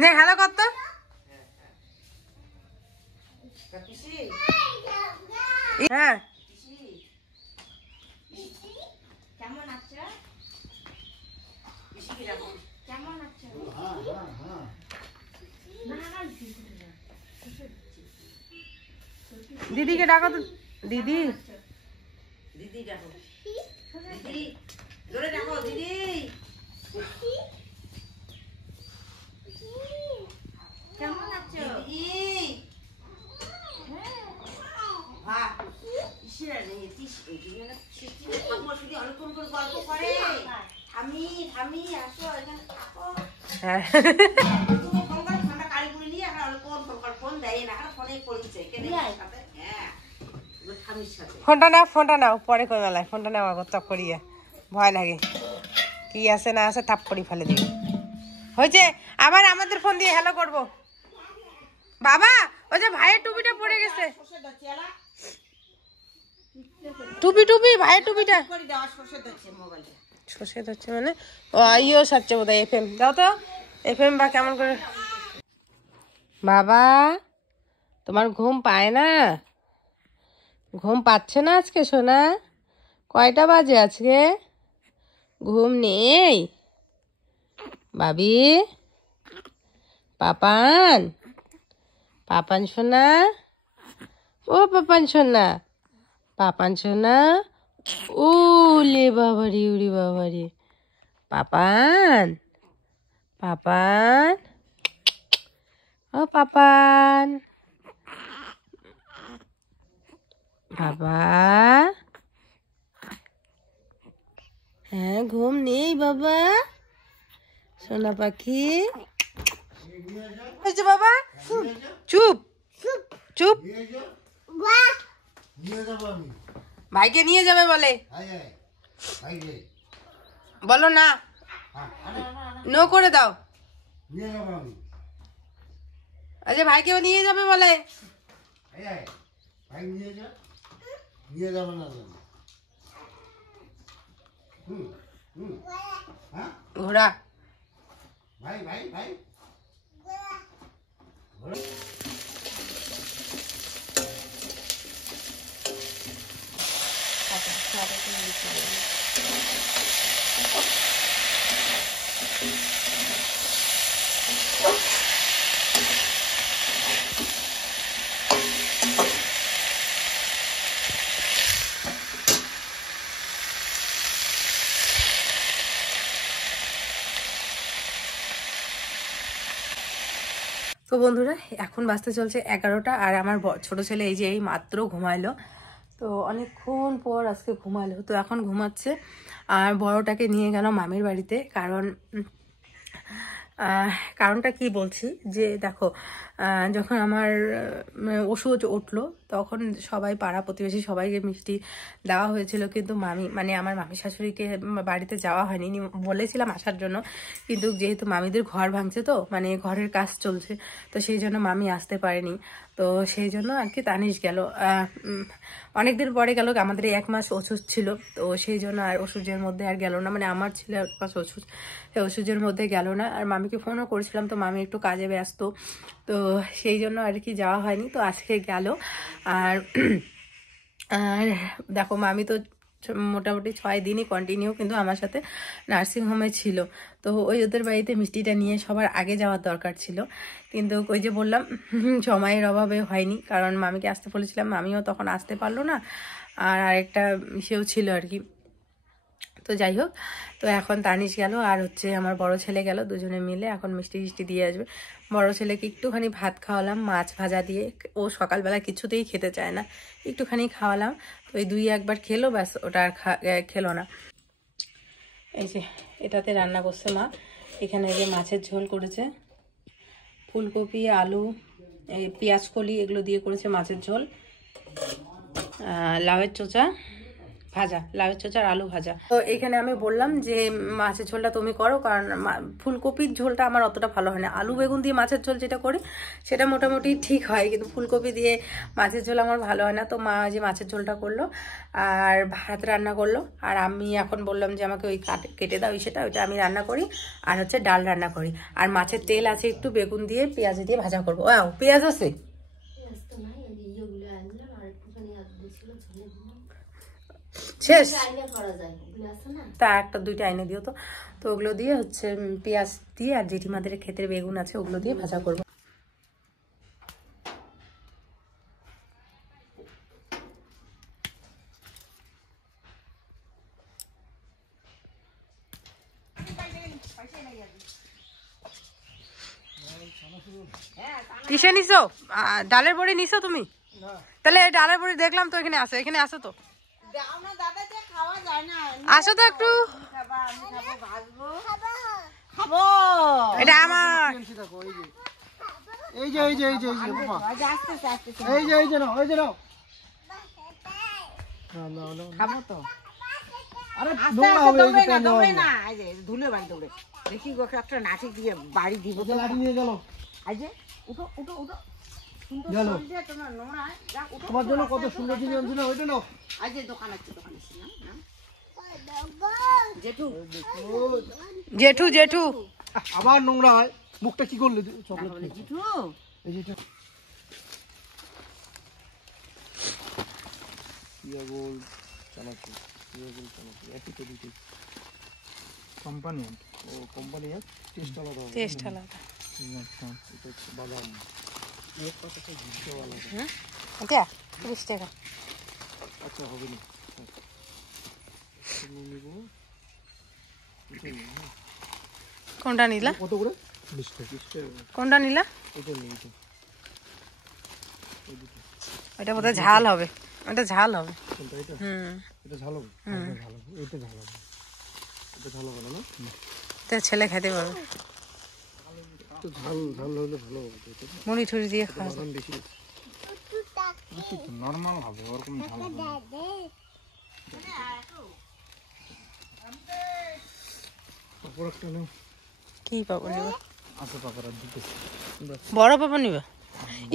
নে হ্যালো কর তো। হ্যাঁ কেমন আছো? কেমন আছো? দিদিকে ডাকো তো। দিদি দিদি ডাকো, দিদি জোরে ডাকো, দিদি। কেমন আছো? গল্প করে আমি আসো এখানে থাকো। হ্যাঁ ঠান্ডা কালি করে নিয়ে এখন ফোন দেয় না, ফোনে পড়ছে। ফোনটা নাও পরে কোন বেলায় ফোনটা নেওয়া চক করিয়ে ভয় লাগে কি আছে না আছে থাপ করি ফেলে দিবে। হয়েছে আবার আমাদের ফোন দিয়ে হ্যালো করবো। বাবা ওই যে ভাইয়ের টুপিটা পড়ে গেছে। টুপি ভাইয়ের টুপিটা সর্ষে ধরছে মানে ইয়েও সারছে বোধ হয় FM দাও তো FM বা কেমন করে। বাবা তোমার ঘুম পায় না? ঘুম পাচ্ছে না আজকে সোনা? কয়টা বাজে আজকে? ঘুম নেই বাবি? পাপান পাপান সোনা, ও পাপান সোনা, পাপান সোনা, ওলে বাবারি উড়ি বাবারি, পাপান পাপান, ও পাপান, বাবা। হ্যাঁ ঘুম নেই বাবা সোনা পাখি? বাবা চুপ চুপ। ভাইকে নিয়ে যাবে বলে, বলো না নো করে দাও। আচ্ছা ভাইকেও নিয়ে যাবে বলে। ঘোড়া ভাই ভাই ভাই তো বন্ধুরা এখন বাজতে চলছে 11টা আর আমার ছোট ছেলে এই যে এই মাত্র ঘুমাইলো। তো অনেকক্ষণ পর আজকে ঘুমাইলো, তো এখন ঘুমাচ্ছে। আর বড়টাকে নিয়ে গেল মামির বাড়িতে, কারণটা কি বলছি যে দেখো যখন আমার ওষুধ উঠলো তখন সবাই পাড়া প্রতিবেশী সবাইকে মিষ্টি দেওয়া হয়েছিল, কিন্তু মানে আমার মামি শাশুড়িকে বাড়িতে যাওয়া হয়নি। বলেছিলাম আসার জন্য, কিন্তু যেহেতু মামিদের ঘর ভাঙছে তো মানে ঘরের কাজ চলছে, তো সেই জন্য মামি আসতে পারেনি। তো সেই জন্য আর কি তানিশ গেল, অনেকদিন পরে গেল। আমাদের 1 মাস ওষুধ ছিল, তো সেই জন্য আর ওষুধের মধ্যে আর গেল না, মানে আমার ছিল 1 মাস ওষুধ, সেই ওষুধের মধ্যে গেল না। আর মামিকে ফোনও করেছিলাম, তো মামি একটু কাজে ব্যস্ত, তো সেই জন্য আর কি যাওয়া হয়নি। তো আজকে গেল। আর আর দেখো মামি তো মোটামুটি 6 দিনই কন্টিনিউ কিন্তু আমার সাথে নার্সিংহোমে ছিল। তো ওই ওদের বাড়িতে মিষ্টিটা নিয়ে সবার আগে যাওয়ার দরকার ছিল, কিন্তু ওই যে বললাম সময়ের অভাবে হয়নি, কারণ মামিকে আসতে বলেছিলাম, মামিও তখন আসতে পারলো না। আর আরেকটা সেও ছিল আর কি। তো যাই হোক, তো এখন তানিশ গেল আর হচ্ছে আমার বড় ছেলে গেল, দুজনে মিলে এখন মিষ্টি টিষ্টি দিয়ে আসবে। বড় ছেলেকে একটুখানি ভাত খাওয়ালাম মাছ ভাজা দিয়ে, ও সকালবেলা কিছুতেই খেতে চায় না, একটুখানি খাওয়ালাম। তো ওই 2-1 বার খেলো, ব্যাস ওটা আর খেলো না। এই যে এটাতে রান্না করছে মা, এখানে যে মাছের ঝোল করেছে, ফুলকপি আলু এই পেঁয়াজ কলি এগুলো দিয়ে করেছে মাছের ঝোল, লাউয়ের চোচা ভাজা, লাউয়ের চোচা আর আলু ভাজা। তো এখানে আমি বললাম যে মাছের ঝোলটা তুমি করো, কারণ ফুলকপির ঝোলটা আমার অতটা ভালো হয় না। আলু বেগুন দিয়ে মাছের ঝোল যেটা করি সেটা মোটামুটি ঠিক হয়, কিন্তু ফুলকপি দিয়ে মাছের ঝোল আমার ভালো হয় না। তো মা যে মাছের ঝোলটা করলো আর ভাত রান্না করলো, আর আমি এখন বললাম যে আমাকে ওই কেটে দাও সেটা, ওইটা আমি রান্না করি, আর হচ্ছে ডাল রান্না করি। আর মাছের তেল আছে একটু, বেগুন দিয়ে পেঁয়াজ দিয়ে ভাজা করবো। পেঁয়াজ আছে শেষ, তা একটা দুইটা আইনে দিও তো। তো ওগুলো দিয়ে হচ্ছে পেঁয়াজ দিয়ে আর জেঠিমাদের ক্ষেতের বেগুন আছে ওগুলো দিয়ে ভাজা করবো। কিসে নিছো? ডালের বড়ি নিছো তুমি? তাহলে ডালের বড়ি দেখলাম তো এখানে আছে, এখানে আসো তো, আসো তো একটু। এটা আমার, এই যে এই যে এই যে এই যে এই যে নাও, এই যে নাও, খাবো তো। আরে নোংরা হবে, এই যে পেন দৌড়ে না, এই যে ধুলে বাড়ি দৌড়ে দেখি ওকে একটা নাচি দিয়ে বাড়ি দিব। তো লাঠি নিয়ে গেল, এই যে উঠো উঠো উঠো, সুন্দর গেল সবজি তোমার নোংরা, যা উঠো। তোমার জন্য কত সুন্দর জিনিস আনছি না, ওইটা নাও। এই যে দোকান আছে, দোকানে না জেঠু জেঠু জেঠু আবার নোংরা হয়, মুখটা কি করলে চকলেট তাহলে জেঠু এই যে পিয়াগোল চানাচুর, পিয়াগোল চানাচুর একই তো দিতে কোম্পানি, ও কোম্পানি এর টেস্ট আলাদা হবে, টেস্ট আলাদা। আচ্ছা এটা হচ্ছে বাদাম, এর কতটা দিতে আলাদা। ওকে 30 টাকা। আচ্ছা হবে না, নিব কোনটা নিলা? কত করে? 20 টাকা। কোনটা নিলা? এটা নেই, এটা এটা বোধহয় ঝাল হবে, এটা ঝাল হবে। কোনটা? এটা এটা ঝাল হবে, ঝাল হবে, এটা ঝাল হবে, এটা ঝাল হবে না, তো ছেলে খেতে পারবে, তো ঝাল ঝাল হলে ভালো হবে। এটা মুড়ি ঠুড়ি দিয়ে খাওয়া বাদাম বেশি নরমাল হবে, ওরকম ঝাল হবে না। পাপড় একটা নাও। কি পাপড় নিবে? আছে পাপড় আর দুটো, বড় পাপড় নিবে?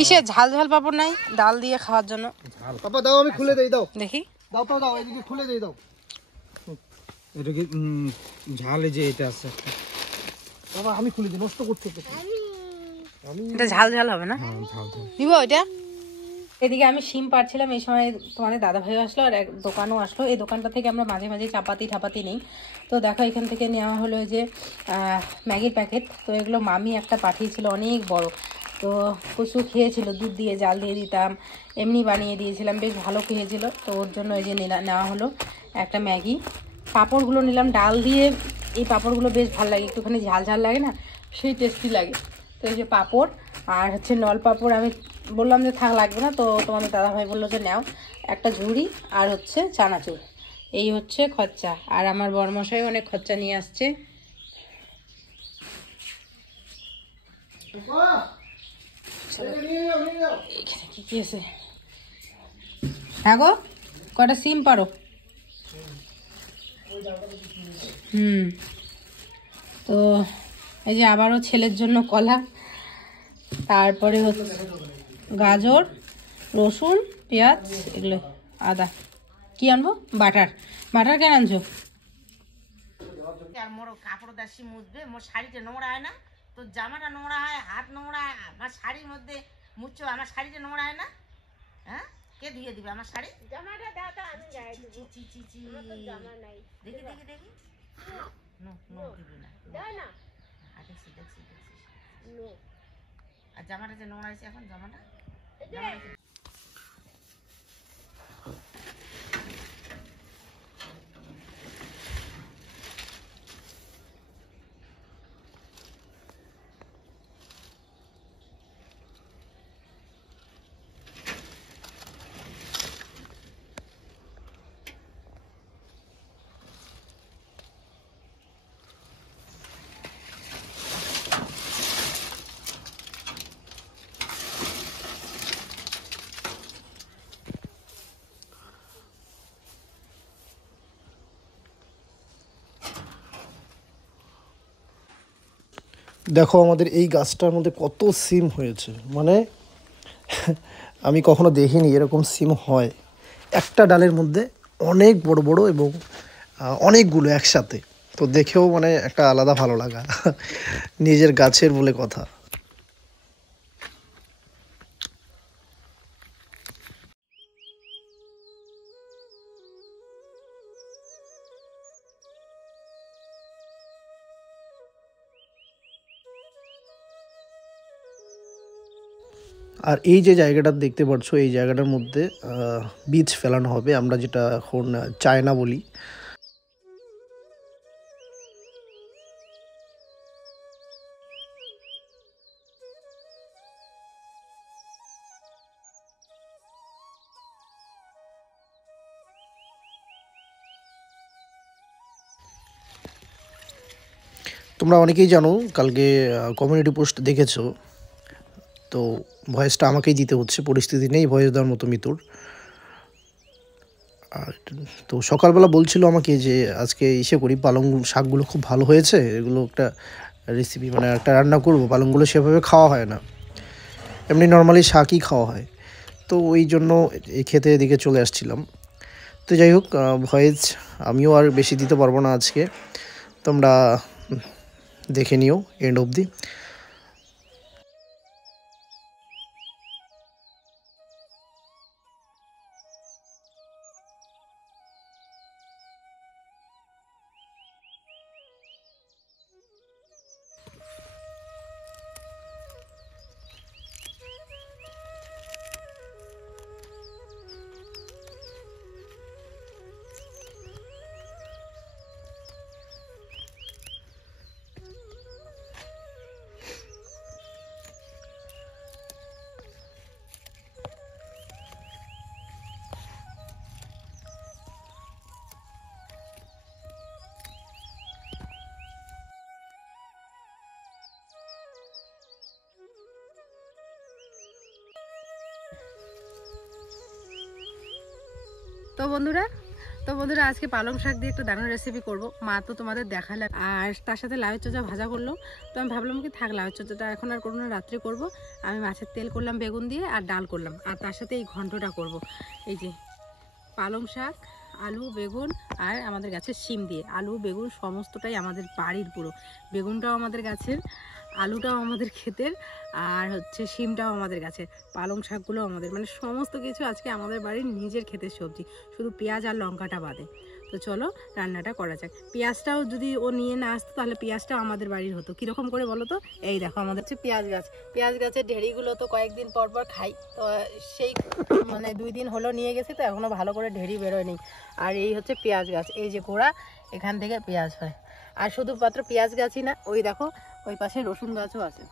ইসে ঝাল ঝাল পাপড় নাই ডাল দিয়ে খাওয়ার জন্য? ঝাল পাপা দাও, আমি খুলে দেই, দাও দেখি, দাও তো, দাও এদিকে খুলে দেই, দাও। এটা কি ঝাল? এই যে এটা আছে বাবা, আমি খুলে দিই, নষ্ট করতে তো আমি। এটা ঝাল ঝাল হবে না? ঝাল ঝাল নিব এটা। এদিকে আমি শিম পাড়ছিলাম, এই সময় তোমাদের দাদা ভাই আসলো আর এক দোকানও আসলো। এই দোকানটা থেকে আমরা মাঝে মাঝে চাপাতি ঠাপাতি নিই। তো দেখো এখান থেকে নেওয়া হলো যে ম্যাগির প্যাকেট। তো এগুলো মামি একটা পাঠিয়েছিল অনেক বড়, তো প্রচুর খেয়েছিল, দুধ দিয়ে জাল দিয়ে দিতাম, এমনি বানিয়ে দিয়েছিলাম, বেশ ভালো খেয়েছিল। তো ওর জন্য এই যে নেওয়া হলো একটা ম্যাগি। পাঁপড়গুলো নিলাম ডাল দিয়ে, এই পাঁপড়গুলো বেশ ভালো লাগে, একটুখানি ঝাল ঝাল লাগে না, সেই টেস্টি লাগে। তো এই যে পাঁপড় আর হচ্ছে নল পাঁপড় আমি বললাম যে থাক লাগবে না, তো তোমাদের দাদাভাই বললো যে নাও, একটা ঝুড়ি আর হচ্ছে চানাচুর, এই হচ্ছে খরচা। আর আমার বড়মশাই অনেক খরচা নিয়ে আসছে। এখানে কি কি আছে? হ্যাঁ গো, কটা সিম পারো? তো এই যে আবারও ছেলের জন্য কলা, তারপরে হচ্ছে গাজর, রসুন, পেঁয়াজ, এগুলো, আদা। কি আনবো? বাটার। বাটার কেন আনছো? আর মোর কাপড় দাসি মুছবে, মোর শাড়িটা নোংরা হয় না, তোর জামাটা নোংরা হয়, হাত নোংরা, আমার শাড়ির মধ্যে মুছছো, আমার শাড়িটা নোংরা হয় না? হ্যাঁ, কে ধুয়ে দিবে আমার শাড়ি? জামাটা দাও তো, আমি গায়ে দেব। চি চি চি, জামা নাই, দেখি দেখি দেখি, নো নো দিবি না, দাও না, দেখছি দেখছি দেখছি, নো। আর জামাটা যে নোংরা হয়েছে এখন, জামাটা দেখো আমাদের এই গাছটার মধ্যে কত সিম হয়েছে, মানে আমি কখনো দেখিনি এরকম সিম হয়। একটা ডালের মধ্যে অনেক বড় বড় এবং অনেকগুলো একসাথে, তো দেখেও মানে একটা আলাদা ভালো লাগা নিজের গাছের বলে কথা। আর এই যে জায়গাটা দেখতে পাচ্ছ, এই জায়গাটার মধ্যে বীজ ফেলানো হবে, আমরা যেটা এখন চায়না বলি। তোমরা অনেকেই জানো, কালকে কমিউনিটি পোস্ট দেখেছো, তো ভয়েসটা আমাকেই দিতে হচ্ছে, পরিস্থিতি নেই ভয়েস দেওয়ার মতো মিতুর। আর তো সকালবেলা বলছিল আমাকে যে আজকে ইসে করি, পালং শাকগুলো খুব ভালো হয়েছে, এগুলো একটা রেসিপি মানে একটা রান্না করবো। পালংগুলো সেভাবে খাওয়া হয় না, এমনি নর্মালি শাকই খাওয়া হয়, তো ওই জন্য এই খেতে এদিকে চলে আসছিলাম। তো যাই হোক, ভয়েস আমিও আর বেশি দিতে পারবো না আজকে, তোমরা দেখে নিও এন্ড অবধি। তো বন্ধুরা আজকে পালং শাক দিয়ে একটু দারুণ রেসিপি করব। মা তো তোমাদের দেখালে, আর তার সাথে লাউয়ের চোচা ভাজা করলো। তো আমি ভাবলাম কি থাক, লাউয়ের চোচাটা এখন আর করবো না, রাত্রে করব। আমি মাছের তেল করলাম বেগুন দিয়ে, আর ডাল করলাম, আর তার সাথে এই ঘন্টটা করব। এই যে পালং শাক, আলু, বেগুন, আর আমাদের গাছের শিম দিয়ে। আলু বেগুন সমস্তটাই আমাদের বাড়ির, পুরো বেগুনটাও আমাদের গাছের, আলুটাও আমাদের ক্ষেতের, আর হচ্ছে শিমটাও আমাদের গাছের, পালং শাকগুলো আমাদের, মানে সমস্ত কিছু আজকে আমাদের বাড়ির নিজের ক্ষেতের সবজি, শুধু পেঁয়াজ আর লঙ্কাটা বাদে। তো চলো রান্নাটা করা যাক। পেঁয়াজটাও যদি ও নিয়ে না আসতো তাহলে পেঁয়াজটাও আমাদের বাড়ির হতো। কীরকম করে বলো তো? এই দেখো আমাদের হচ্ছে পেঁয়াজ গাছ, পেঁয়াজ গাছের ঢেঁড়িগুলো তো কয়েকদিন পর পর খাই, তো সেই মানে 2 দিন হলো নিয়ে গেছি, তো এখনও ভালো করে ঢেঁড়ি বেরোয়নি। আর এই হচ্ছে পেঁয়াজ গাছ, এই যে গোড়া, এখান থেকে পেঁয়াজ হয়। আর শুধুমাত্র পেঁয়াজ গাছই না, ওই দেখো ওই পাশে রসুন গাছও আছে।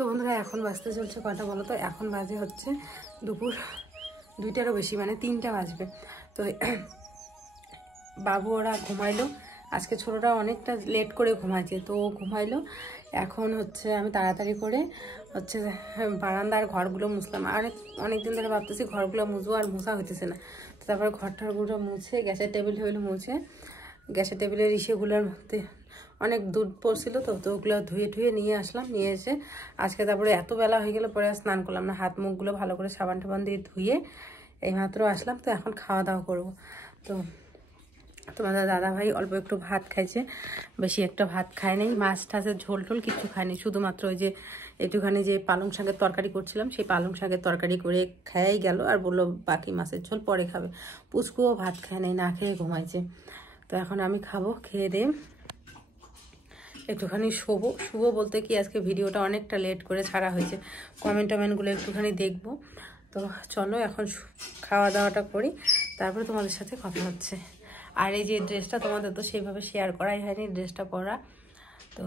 তো বন্ধুরা এখন বাজতে চলছে কটা বলো তো, এখন বাজে হচ্ছে দুপুর 2টারও বেশি, মানে 3টা বাজবে। তো বাবু ওরা ঘুমাইলো, আজকে ছোটোটা অনেকটা লেট করে ঘুমাইছে, তো ও ঘুমাইলো। এখন হচ্ছে আমি তাড়াতাড়ি করে হচ্ছে বারান্দার ঘরগুলো মুছলাম। অনেক দিন ধরে ভাবতেছি ঘরগুলো মুছবো, আর মোছা হইতেছে না। তো তারপরে ঘরটারগুলো মুছে, গ্যাসের টেবিল মুছে, গ্যাসের টেবিলের ইসেগুলোর মধ্যে অনেক দুধ পড়ছিল, তো ওগুলো ধুয়ে নিয়ে আসলাম। নিয়ে এসে আজকে তারপরে এত বেলা হয়ে গেলে পরে স্নান করলাম না, হাত মুখগুলো ভালো করে সাবান টাবান দিয়ে ধুয়ে এইমাত্র আসলাম। তো এখন খাওয়া দাওয়া করবো। তো তোমাদের দাদাভাই অল্প একটু ভাত খাইছে, বেশি একটা ভাত খায় নাই, মাছ টাছের ঝোল টোল কিছু খায়নি, শুধুমাত্র ওই যে একটুখানি যে পালং শাকের তরকারি করছিলাম সেই পালং শাকের তরকারি করে খেয়েই গেল, আর বললো বাকি মাছের ঝোল পরে খাবে। পুচকুও ভাত খায় নাই, না খেয়ে ঘুমাইছে। তো এখন আমি খাবো, খেয়ে দিয়ে একটুখানি শুবো বলতে কি আজকে ভিডিওটা অনেকটা লেট করে ছাড়া হয়েছে, কমেন্টগুলো একটুখানি দেখবো। তো চলো এখন খাওয়া দাওয়াটা করি, তারপরে তোমাদের সাথে কথা হচ্ছে। আর এই যে ড্রেসটা তোমাদের তো সেইভাবে শেয়ার করাই হয়নি, ড্রেসটা পরা, তো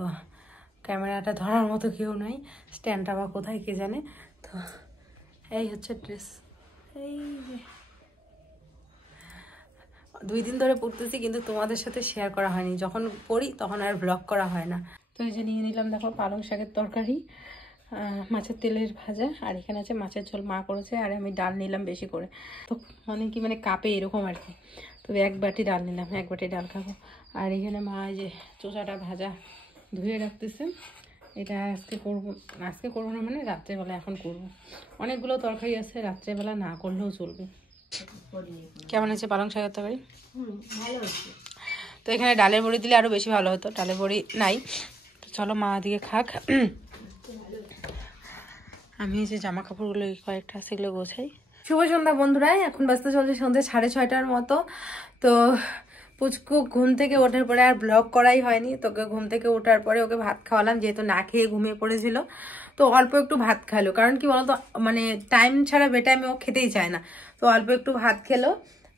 ক্যামেরাটা ধরার মতো কেউ নাই, স্ট্যান্ডটা বা কোথায় কে জানে। তো এই হচ্ছে ড্রেস, এই যে 2 দিন ধরে পড়তেছি, কিন্তু তোমাদের সাথে শেয়ার করা হয়নি, যখন পড়ি তখন আর ব্লগ করা হয় না। তো এই যে নিয়ে নিলাম দেখো পালং শাকের তরকারি, মাছের তেলের ভাজা, আর এখানে আছে মাছের ঝোল মা করেছে, আর আমি ডাল নিলাম বেশি করে, তো মানে কাপে এরকম আর কি। তবে 1 বাটি ডাল নিলাম, 1 বাটি ডাল খাবো। আর এখানে মা যে চোষাটা ভাজা ধুয়ে রাখতেছে, এটা আজকে করবো না, মানে রাত্রেবেলা এখন করবো। অনেকগুলো তরকারি আছে, রাত্রেবেলা না করলেও চলবে। কেমন আছে পালং শাকের তরকারি? ভালো হচ্ছে। তো এখানে ডালের বড়ি দিলে আরও বেশি ভালো হতো, ডালের বড়ি নাই। তো চলো মা দিকে খাক, আমি যে জামা কাপড়গুলো কয়েকটা সেগুলো গোছাই। শুভ সন্ধ্যা বন্ধুরা, এখন বাজতে চলছে সন্ধ্যে 6:30টার মতো। তো পুচকু ঘুম থেকে ওঠার পরে আর ব্লগ করাই হয়নি, তোকে ঘুম থেকে ওঠার পরে ওকে ভাত খাওয়ালাম, যেহেতু না খেয়ে ঘুমিয়ে পড়েছিল। তো অল্প একটু ভাত খাইলো, কারণ কি বলতো মানে টাইম ছাড়া বেটাইমে ও খেতেই চায় না, তো অল্প একটু ভাত খেলো।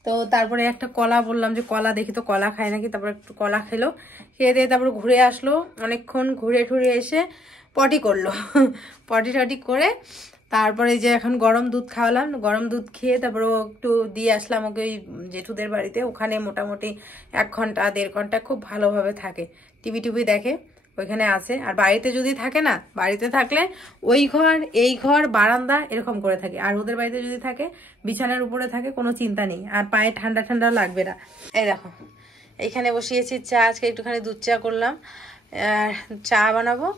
তো তারপরে একটা কলা বললাম যে কলা দেখি তো কলা খায় নাকি, তারপর একটু কলা খেলো, খেয়ে দিয়ে তারপর ঘুরে আসলো, অনেকক্ষণ ঘুরে ঠুরে এসে পটি করলো পটি টটি করে তারপরে যে এখন গরম দুধ খাওয়ালাম, গরম দুধ খেয়ে তারপরে একটু দিয়ে আসলাম ওকে ওই জেঠুদের বাড়িতে। ওখানে মোটামুটি 1 ঘন্টা 1.5 ঘন্টা খুব ভালোভাবে থাকে, টিভি দেখে, ওইখানে আছে। আর বাড়িতে যদি থাকে না, বাড়িতে থাকলে ওই ঘর এই ঘর বারান্দা এরকম করে থাকে, আর ওদের বাড়িতে যদি থাকে বিছানার উপরে থাকে, কোনো চিন্তা নেই, আর পায়ে ঠান্ডা ঠান্ডা লাগবে না। এই দেখো এইখানে বসিয়েছি চা, আজকে একটুখানি দুধ চা করলাম, আর চা বানাবো।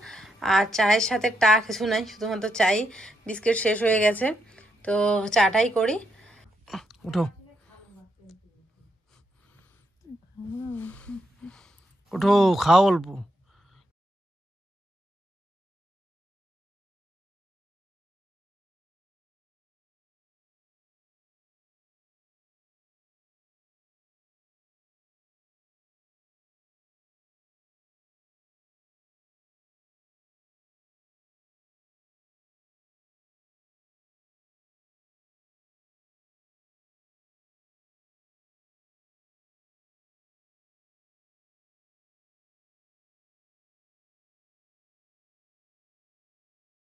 আর চায়ের সাথে টা কিছু নাই, শুধুমাত্র চাই, বিস্কিট শেষ হয়ে গেছে, তো চাটাই করি। উঠো উঠো, খাও অল্প।